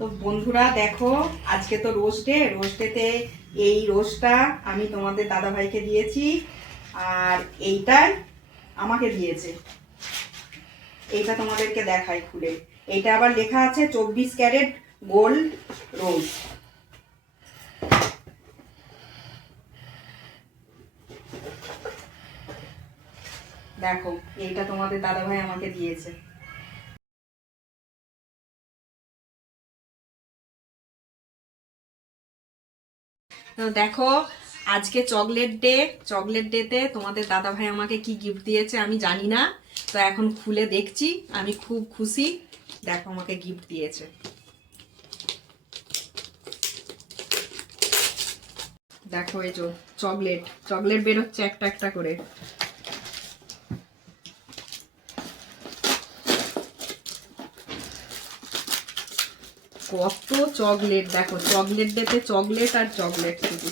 তো বন্ধুরা দেখো, আজকে তো রোস্টেতে এই রোস্টটা আমি তোমাদের দাদা ভাইকে দিয়েছি, আর এইটাই আমাকে দিয়েছে। এইটা তোমাদেরকে দেখাই খুলে। এইটা আবার লেখা আছে 24 ক্যারেট গোল্ড রোজ। দেখো, এইটা তোমাদের দাদা ভাই আমাকে দিয়েছে। তো দেখো, আজকে চকলেট ডেতে তোমাদের দাদা ভাই আমাকে কি গিফট দিয়েছে আমি জানি না। তো এখন খুলে দেখছি, আমি খুব খুশি। দেখো আমাকে গিফট দিয়েছে। দেখো এই যে চকলেট বেরোচ্ছে একটা একটা করে। কত চকলেট! দেখো, চকলেট ডেতে চকলেট আর চকলেট শুধু।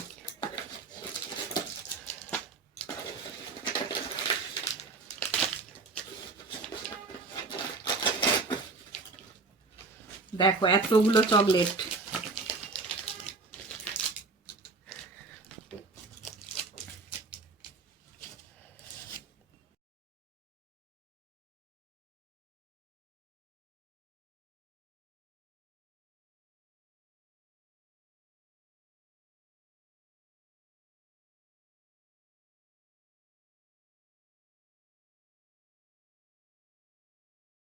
দেখো এতগুলো চকলেট।